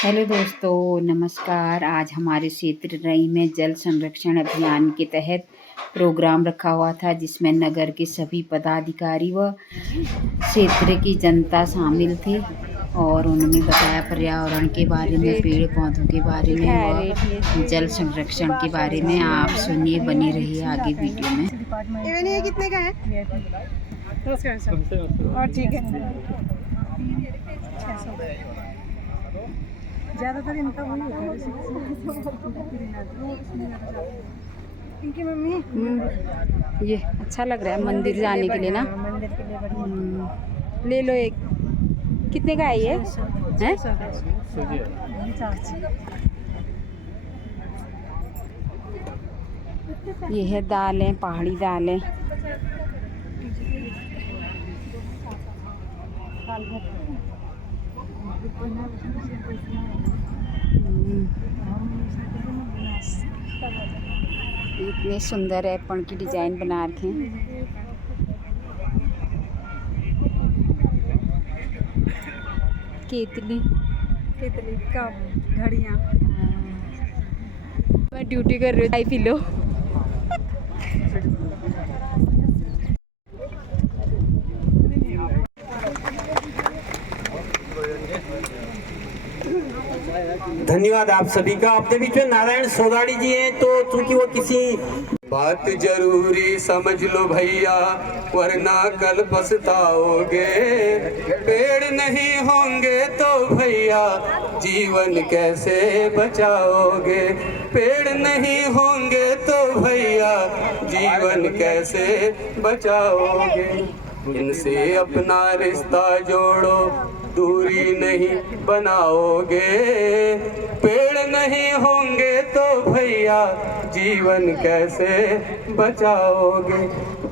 Hello दोस्तों, नमस्कार। आज हमारे क्षेत्र रई में जल संरक्षण अभियान के तहत प्रोग्राम रखा हुआ था, जिसमें नगर के सभी पदाधिकारी व क्षेत्र की जनता शामिल थी और उन्होंने बताया पर्यावरण के बारे में, पेड़ पौधों के बारे में व जल संरक्षण के बारे में। आप सुनिए, बने रहिए आगे वीडियो में। ये कितने का है? और ठीक है, ज़्यादातर इनका वही होता है। इनकी मम्मी ये अच्छा लग रहा है मंदिर जाने के लिए ना। मंदिर के लिए बढ़िया। ले लो एक। कितने का है ये? हैं? ये है दालें, पहाड़ी दालें। इतने सुंदर एप्पल की डिजाइन बना रखे हैं। केतली का घड़ियाँ। मैं ड्यूटी कर रही हूँ, चाय पी लो। धन्यवाद आप सभी का। अपने बीच में नारायण सोदाड़ी जी हैं, तो चूंकि वो किसी बात जरूरी समझ लो भैया, वरना कल पछताओगे। पेड़ नहीं होंगे तो भैया जीवन कैसे बचाओगे। पेड़ नहीं होंगे तो भैया जीवन कैसे बचाओगे। इनसे अपना रिश्ता जोड़ो, दूरी नहीं बनाओगे। पेड़ नहीं होंगे तो भैया जीवन कैसे बचाओगे।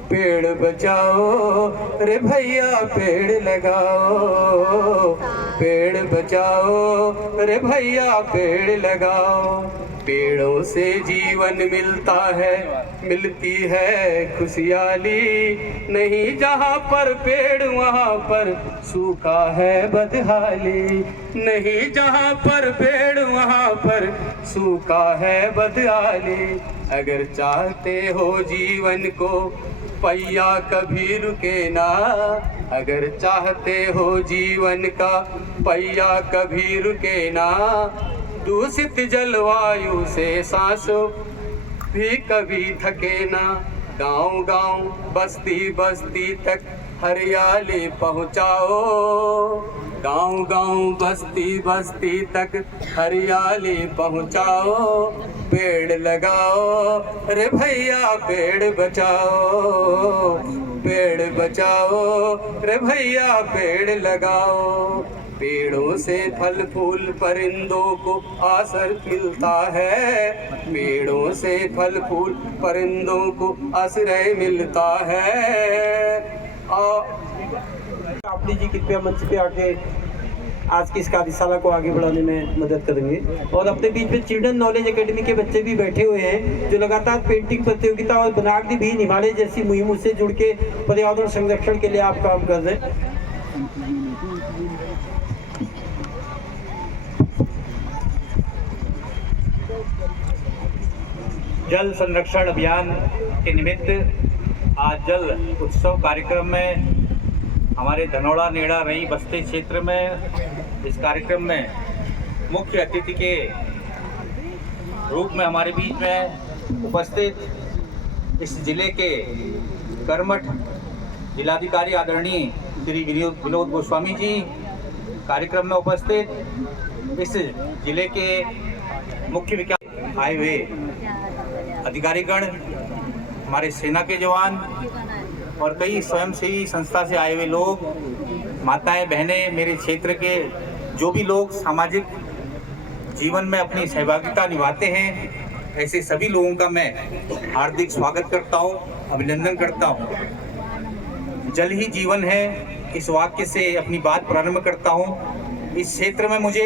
पेड़ बचाओ रे भैया, पेड़ लगाओ। पेड़ बचाओ रे भैया, पेड़ लगाओ। पेड़ों से जीवन मिलता है, मिलती है खुशहाली। नहीं जहाँ पर पेड़ वहाँ पर सूखा है बदहाली। नहीं जहाँ पर पेड़ वहाँ पर सूखा है बदहाली। अगर चाहते हो जीवन को पहिया कभी रुके ना। अगर चाहते हो जीवन का पहिया कभी रुके ना। दूषित जलवायु से सांसों भी कभी थके ना। गांव गांव बस्ती बस्ती तक हरियाली पहुंचाओ। गांव गांव बस्ती बस्ती तक हरियाली पहुंचाओ। पेड़ लगाओ रे भैया, पेड़ बचाओ। पेड़ बचाओ रे भैया, पेड़ लगाओ। पेड़ों से फल फूल परिंदों को आसर मिलता है। पेड़ों से फल फूल परिंदों को आश्रय मिलता है। आपने जी कृपया मंच पे आके आज की इस कार्यशाला को आगे बढ़ाने में मदद करेंगे। और अपने बीच में चिल्ड्रन नॉलेज एकेडमी के बच्चे भी बैठे हुए हैं, जो लगातार पेंटिंग प्रतियोगिता और बनावटी भी हिमालय जैसी मुहिमों से जुड़ के पर्यावरण संरक्षण के लिए आप काम कर रहे हैं। जल संरक्षण अभियान के निमित्त आज जल उत्सव कार्यक्रम में हमारे धनोड़ा नेड़ा रई बस्ती क्षेत्र में इस कार्यक्रम में मुख्य अतिथि के रूप में हमारे बीच में उपस्थित इस जिले के कर्मठ जिलाधिकारी आदरणीय श्री विनोद गोस्वामी जी, कार्यक्रम में उपस्थित इस जिले के मुख्य विकास आए हुए अधिकारीगण, हमारे सेना के जवान और कई स्वयंसेवी संस्था से आए हुए लोग, माताएं बहनें, मेरे क्षेत्र के जो भी लोग सामाजिक जीवन में अपनी सहभागिता निभाते हैं, ऐसे सभी लोगों का मैं हार्दिक स्वागत करता हूं, अभिनंदन करता हूं। जल ही जीवन है, इस वाक्य से अपनी बात प्रारंभ करता हूं। इस क्षेत्र में मुझे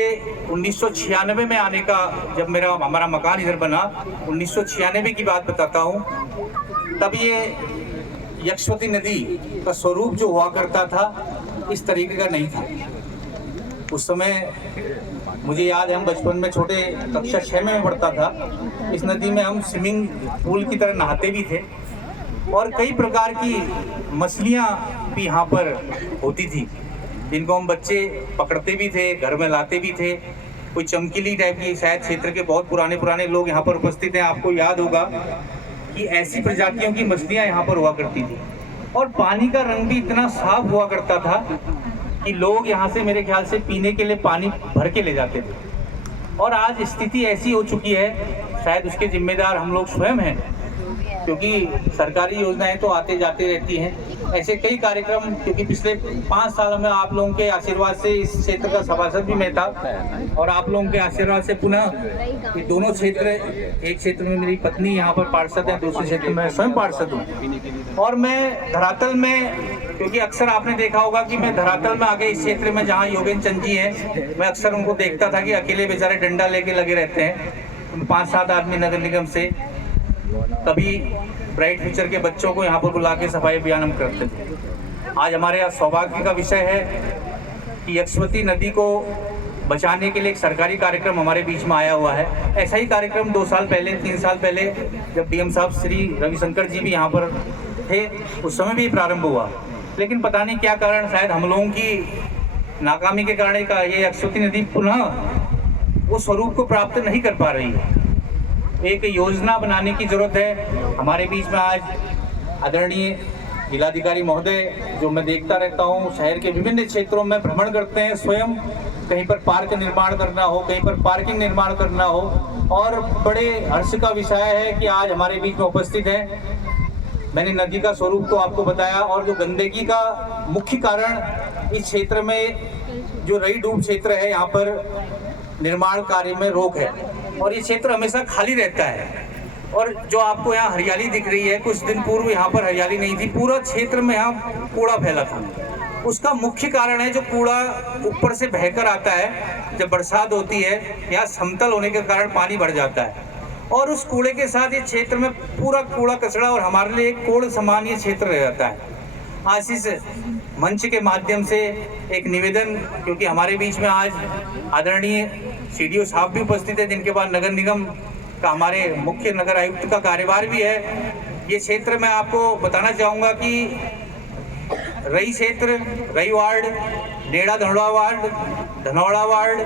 1996 में आने का, जब हमारा मकान इधर बना, 1996 की बात बताता हूँ। तब ये यक्षवती नदी का स्वरूप जो हुआ करता था, इस तरीके का नहीं था। उस समय मुझे याद है हम बचपन में छोटे कक्षा 6 में पढ़ता था। इस नदी में हम स्विमिंग पूल की तरह नहाते भी थे और कई प्रकार की मछलियाँ भी यहाँ पर होती थी, जिनको हम बच्चे पकड़ते भी थे, घर में लाते भी थे। कोई चमकीली टाइप की, शायद क्षेत्र के बहुत पुराने लोग यहाँ पर उपस्थित हैं, आपको याद होगा कि ऐसी प्रजातियों की मछलियाँ यहाँ पर हुआ करती थी और पानी का रंग भी इतना साफ हुआ करता था कि लोग यहाँ से मेरे ख्याल से पीने के लिए पानी भर के ले जाते थे। और आज स्थिति ऐसी हो चुकी है, शायद उसके जिम्मेदार हम लोग स्वयं हैं, क्योंकि सरकारी योजनाएं तो आते जाते रहती हैं। ऐसे कई कार्यक्रम, क्योंकि पिछले 5 सालों में आप लोगों के आशीर्वाद से इस क्षेत्र का सभासद भी मैं था और आप लोगों के आशीर्वाद से पुनः ये दोनों क्षेत्र, एक क्षेत्र में मेरी पत्नी यहाँ पर पार्षद है, दूसरे क्षेत्र में स्वयं पार्षद हूँ। और मैं धरातल में, क्योंकि अक्सर आपने देखा होगा कि मैं धरातल में आगे इस क्षेत्र में जहाँ योगेंद्र चंद जी हैं, मैं अक्सर उनको देखता था कि अकेले बेचारे डंडा लेके लगे रहते हैं। 5-7 आदमी नगर निगम से, कभी ब्राइट फ्यूचर के बच्चों को यहाँ पर बुला के सफाई अभियान हम करते थे। आज हमारे यहाँ सौभाग्य का विषय है कि यक्षवती नदी को बचाने के लिए एक सरकारी कार्यक्रम हमारे बीच में आया हुआ है। ऐसा ही कार्यक्रम 2 साल पहले, 3 साल पहले जब डीएम साहब श्री रविशंकर जी भी यहाँ पर थे, उस समय भी प्रारंभ हुआ। लेकिन पता नहीं क्या कारण, शायद हम लोगों की नाकामी के कारण ये यक्षवती नदी पुनः वो स्वरूप को प्राप्त नहीं कर पा रही है। एक योजना बनाने की जरूरत है। हमारे बीच में आज आदरणीय जिलाधिकारी महोदय, जो मैं देखता रहता हूँ, शहर के विभिन्न क्षेत्रों में भ्रमण करते हैं, स्वयं कहीं पर पार्क निर्माण करना हो, कहीं पर पार्किंग निर्माण करना हो, और बड़े हर्ष का विषय है कि आज हमारे बीच में उपस्थित है। मैंने नदी का स्वरूप तो आपको बताया, और जो गंदगी का मुख्य कारण इस क्षेत्र में जो रई डूब क्षेत्र है, यहाँ पर निर्माण कार्य में रोक है और ये क्षेत्र हमेशा खाली रहता है। और जो आपको यहाँ हरियाली दिख रही है, कुछ दिन पूर्व यहाँ पर हरियाली नहीं थी, पूरा क्षेत्र में यहाँ कूड़ा फैला था। उसका मुख्य कारण है जो कूड़ा ऊपर से बहकर आता है, जब बरसात होती है, यहाँ समतल होने के कारण पानी बढ़ जाता है और उस कूड़े के साथ ये क्षेत्र में पूरा कूड़ा कचरा और हमारे लिए एक कोड़ समान ये क्षेत्र रह जाता है। आज इस मंच के माध्यम से एक निवेदन, क्योंकि हमारे बीच में आज आदरणीय सीडीओ साहब भी उपस्थित है, जिनके बाद नगर निगम का हमारे मुख्य नगर आयुक्त का कार्यभार भी है। ये क्षेत्र मैं आपको बताना चाहूँगा कि रई क्षेत्र, रई वार्ड, नेड़ा धनौड़ा वार्ड, धनौड़ा वार्ड,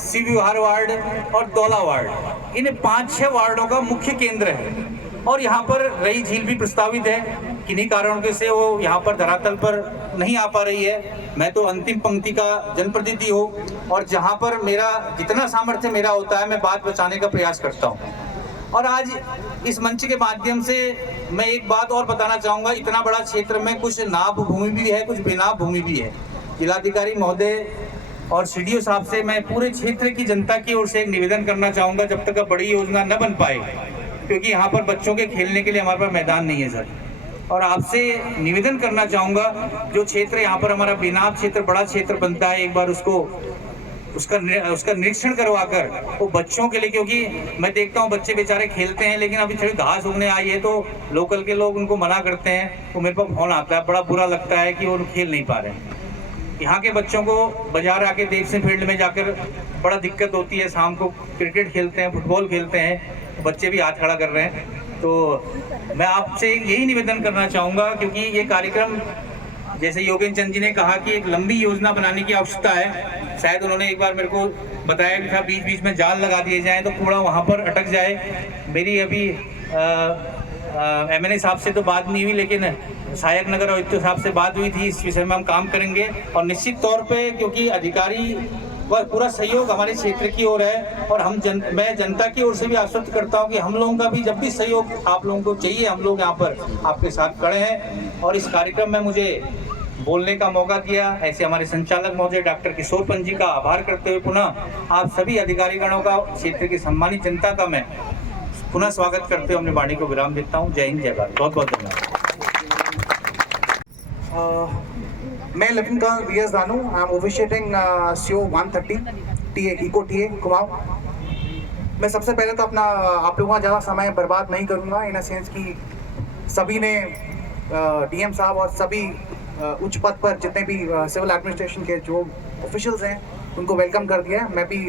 शिव विहार वार्ड और दौला वार्ड, इन 5-6 वार्डों का मुख्य केंद्र है। और यहाँ पर रई झील भी प्रस्तावित है, किन्हीं कारणों से वो यहाँ पर धरातल पर नहीं आ पा रही है। मैं तो अंतिम पंक्ति का जनप्रतिनिधि हूँ और जहाँ पर मेरा जितना सामर्थ्य मेरा होता है, मैं बात बचाने का प्रयास करता हूँ। और आज इस मंच के माध्यम से मैं एक बात और बताना चाहूँगा, इतना बड़ा क्षेत्र में कुछ नाभ भूमि भी है, कुछ बेनाभ भूमि भी है। जिलाधिकारी महोदय और सीडीओ साहब से मैं पूरे क्षेत्र की जनता की ओर से एक निवेदन करना चाहूँगा, जब तक बड़ी योजना न बन पाए, क्योंकि यहाँ पर बच्चों के खेलने के लिए हमारे पास मैदान नहीं है सर। और आपसे निवेदन करना चाहूँगा, जो क्षेत्र यहाँ पर हमारा बेनाब क्षेत्र बड़ा क्षेत्र बनता है, एक बार उसका निरीक्षण करवाकर वो बच्चों के लिए, क्योंकि मैं देखता हूँ बच्चे बेचारे खेलते हैं, लेकिन अभी थोड़ी घास उगने आई है तो लोकल के लोग उनको मना करते हैं। तो मेरे पास फोन आता है, बड़ा बुरा लगता है कि वो खेल नहीं पा रहे हैं। यहाँ के बच्चों को बाजार आके देवसिंह फील्ड में जाकर बड़ा दिक्कत होती है। शाम को क्रिकेट खेलते हैं, फुटबॉल खेलते हैं, बच्चे भी हाथ खड़ा कर रहे हैं। तो मैं आपसे यही निवेदन करना चाहूँगा, क्योंकि ये कार्यक्रम, जैसे योगेंद्र चंद जी ने कहा कि एक लंबी योजना बनाने की आवश्यकता है। शायद उन्होंने एक बार मेरे को बताया भी था, बीच बीच में जाल लगा दिए जाएँ तो कूड़ा वहाँ पर अटक जाए। मेरी अभी MNA साहब से तो बात नहीं हुई, लेकिन सहायक नगर आयुक्त साहब से बात हुई थी। इस विषय में हम काम करेंगे और निश्चित तौर पे, क्योंकि अधिकारी व पूरा सहयोग हमारे क्षेत्र की ओर है और मैं जनता की ओर से भी आश्वस्त करता हूं कि हम लोगों का भी जब भी सहयोग आप लोगों को चाहिए, हम लोग यहाँ पर आपके साथ खड़े हैं। और इस कार्यक्रम में मुझे बोलने का मौका दिया, ऐसे हमारे संचालक महोदय डॉक्टर किशोर पंत जी का आभार करते हुए पुनः आप सभी अधिकारीगणों का, क्षेत्र की सम्मानित जनता का मैं पुनः स्वागत करते हुए अपनी वाणी को विराम देता हूँ। जय हिंद, जय भारत। बहुत बहुत धन्यवाद। मैं lieutenant VS Danu, I am officiating CO 130 TA eco TA Kumaon. मैं सबसे पहले तो अपना आप लोगों का ज़्यादा समय बर्बाद नहीं करूंगा, इन अ सेंस कि सभी ने DM साहब और सभी उच्च पद पर जितने भी सिविल एडमिनिस्ट्रेशन के जो ऑफिशियल्स हैं, उनको वेलकम कर दिया है। मैं भी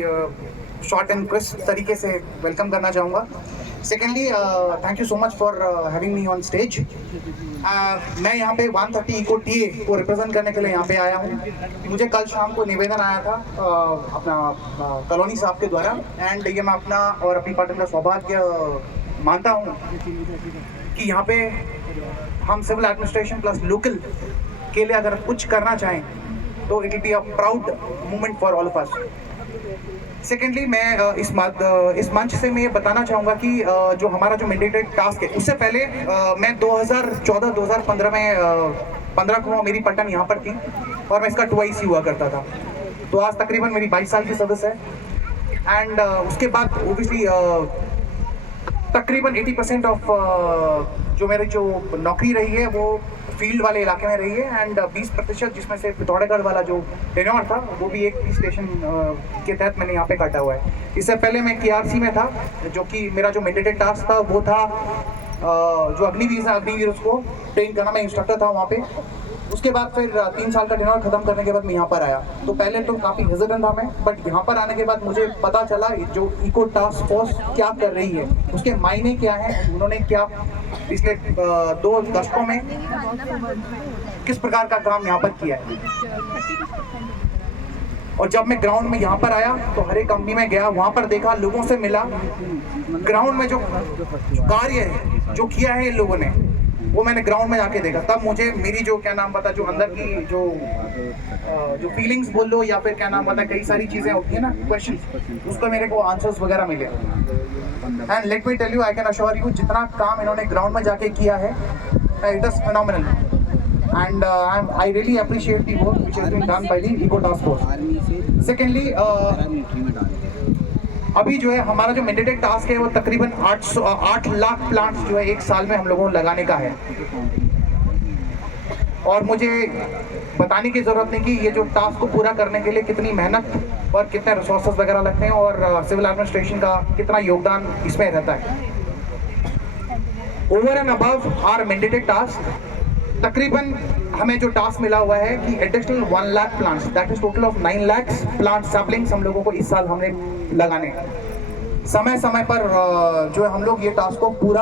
शॉर्ट एंड क्रिस्प तरीके से वेलकम करना चाहूँगा। Secondly, thank you so much for having me on stage. मैं यहाँ पे 130 इको टीए को रिप्रेजेंट करने के लिए यहाँ पे आया हूँ। मुझे कल शाम को निवेदन आया था अपना कॉलोनी साहब के द्वारा, एंड ये मैं अपना और अपनी पार्टी का सौभाग्य मानता हूँ कि यहाँ पे हम सिविल एडमिनिस्ट्रेशन प्लस लोकल के लिए अगर कुछ करना चाहें तो it will be a proud moment for all of us. Secondly, मैं इस मंच से मैं ये बताना चाहूँगा कि जो हमारा जो मैंडेटेड टास्क है, उससे पहले मैं 2014-2015 में 15 को मेरी पलटन यहाँ पर थी और मैं इसका 2IC हुआ करता था। तो आज तकरीबन मेरी 22 साल की सर्विस है। एंड उसके बाद ओबियसली तकरीबन 80% ऑफ जो मेरी जो नौकरी रही है वो फील्ड वाले इलाके में रही है, एंड 20% जिसमें से पिथौरागढ़ वाला जो टेन्योर था वो भी एक स्टेशन के तहत मैंने यहाँ पे काटा हुआ है। इससे पहले मैं KRC में था, जो कि मेरा जो मैंडेटेड टास्क था वो था जो अग्निवीर है, अग्निवीर उसको ट्रेन करना, मैं इंस्ट्रक्टर था वहाँ पे। उसके बाद फिर 3 साल का टेन्योर खत्म करने के बाद मैं यहाँ पर आया। तो पहले तो काफ़ी हेजिटेंट था मैं, बट यहाँ पर आने के बाद मुझे पता चला जो इको टास्क फोर्स क्या कर रही है, उसके मायने क्या हैं, उन्होंने क्या पिछले 2 दशकों में किस प्रकार का काम यहाँ पर किया है। और जब मैं ग्राउंड में यहाँ पर आया तो हर एक कंपनी में गया, वहाँ पर देखा, लोगों से मिला, ग्राउंड में जो कार्य है जो किया है इन लोगों ने वो मैंने ग्राउंड में जाके देखा। तब मुझे मेरी जो क्या नाम पता, जो अंदर की जो फीलिंग्स बोल लो या फिर क्या नाम पता, कई सारी चीज़ें होती है ना, क्वेश्चन, उसको मेरे को आंसर्स वगैरह मिले। And let me tell you, I can assure you, जितना काम इन्होंने ग्राउंड में जाके किया है, it is phenomenal, and I really appreciate the work which has been done by the eco task force. Secondly, अभी जो है हमारा जो मैंडेटेड टास्क है वो तकरीबन 8 लाख प्लांट्स जो है 1 साल में हम लोगों को लगाने का है। और मुझे बताने की ज़रूरत नहीं कि ये जो टास्क को पूरा करने के लिए कितनी मेहनत और कितने रिसोर्सेज वगैरह लगते हैं और सिविल एडमिनिस्ट्रेशन का कितना योगदान इसमें रहता है। Over and above our mandated task, तकरीबन हमें जो टास्क मिला हुआ है कि additional 1 lakh plants, that is total of 9 lakh plant saplings हम लोगों को इस साल हमने लगाने। समय समय पर जो है हम लोग ये टास्क को पूरा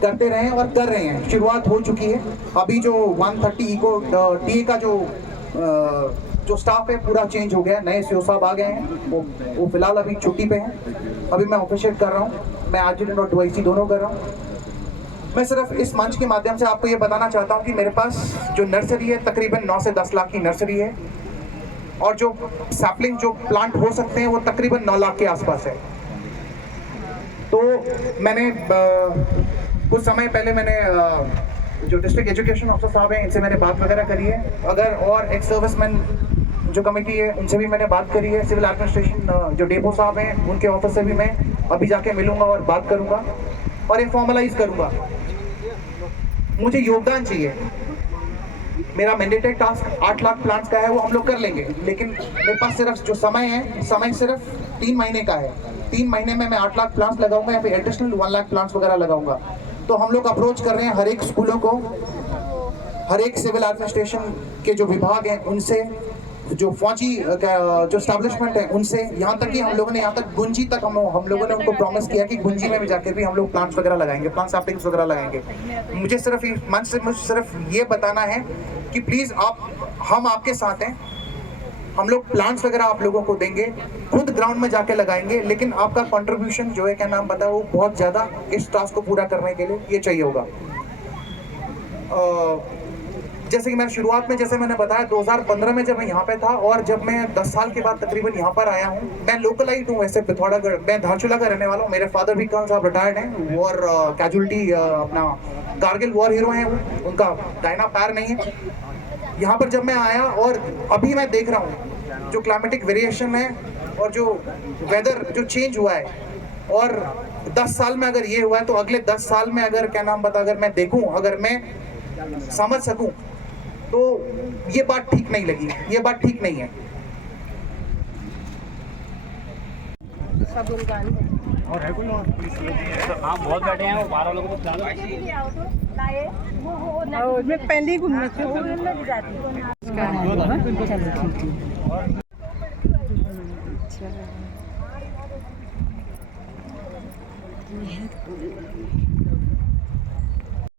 करते रहे और कर रहे हैं। शुरुआत हो चुकी है। अभी जो 130 इको टीए का जो स्टाफ है पूरा चेंज हो गया है, नए सीओ साहब आ गए हैं, वो फिलहाल अभी छुट्टी पे हैं। अभी मैं ऑफिशिएट कर रहा हूँ, मैं आर्जिडेंट और 2IC दोनों कर रहा हूँ। मैं सिर्फ इस मंच के माध्यम से आपको ये बताना चाहता हूँ कि मेरे पास जो नर्सरी है तकरीबन 9 से 10 लाख की नर्सरी है, और जो सैपलिंग जो प्लांट हो सकते हैं वो तकरीबन 9 लाख के आसपास है। तो मैंने कुछ समय पहले मैंने जो डिस्ट्रिक्ट एजुकेशन ऑफिसर साहब हैं इनसे मैंने बात वगैरह करी है, अगर और एक सर्विसमैन जो कमेटी है उनसे भी मैंने बात करी है। सिविल एडमिनिस्ट्रेशन जो डेपो साहब हैं उनके ऑफिस से भी मैं अभी जाके मिलूंगा और बात करूंगा और ये फॉर्मलाइज करूंगा। मुझे योगदान चाहिए। मेरा मैंडेटेड टास्क 8 लाख प्लांट्स का है, वो हम लोग कर लेंगे, लेकिन मेरे पास सिर्फ जो समय है, समय सिर्फ 3 महीने का है। 3 महीने में मैं 8 लाख प्लांट्स लगाऊंगा या फिर एडिशनल 1 लाख प्लांट्स वगैरह लगाऊंगा। तो हम लोग अप्रोच कर रहे हैं हर एक स्कूलों को, हर एक सिविल एडमिनिस्ट्रेशन के जो विभाग हैं उनसे, जो फौजी जो स्टैब्लिशमेंट है उनसे, यहाँ तक कि हम लोगों ने यहाँ तक गुंजी तक हम लोगों ने उनको प्रॉमिस किया कि गुंजी में भी जाकर भी हम लोग प्लांट्स वगैरह लगाएंगे, प्लांट सैपलिंग्स वगैरह लगाएंगे। मुझे सिर्फ मंच से मुझे सिर्फ ये बताना है कि प्लीज़ हम आपके साथ हैं, हम लोग प्लांट्स वगैरह आप लोगों को देंगे, खुद ग्राउंड में जाके लगाएंगे, लेकिन आपका कंट्रीब्यूशन जो है क्या नाम पता है वो बहुत ज़्यादा इस टास्क को पूरा करने के लिए ये चाहिए होगा। जैसे कि मैं शुरुआत में जैसे मैंने बताया 2015 में जब मैं यहाँ पे था और जब मैं 10 साल के बाद तकरीबन यहाँ पर आया हूँ। मैं लोकलाइट हूँ वैसे पिथौरागढ़, मैं धारचूला का रहने वाला हूँ। मेरे फादर भी कर्नल साहब रिटायर्ड हैं, वॉर कैजुअलिटी अपना कारगिल वॉर हीरो हैं वो, उनका दाहिना पैर नहीं है। यहाँ पर जब मैं आया और अभी मैं देख रहा हूँ जो क्लाइमेटिक वेरिएशन है और जो वेदर जो चेंज हुआ है, और 10 साल में अगर ये हुआ है तो अगले 10 साल में अगर क्या नाम पता अगर मैं देखूँ, अगर मैं समझ सकूँ, तो ये बात ठीक नहीं लगी, ये बात ठीक नहीं है। आप बहुत बैठे हैं, वो 12 लोगों को खिला दो। मैं पहले ही घूमना मेहर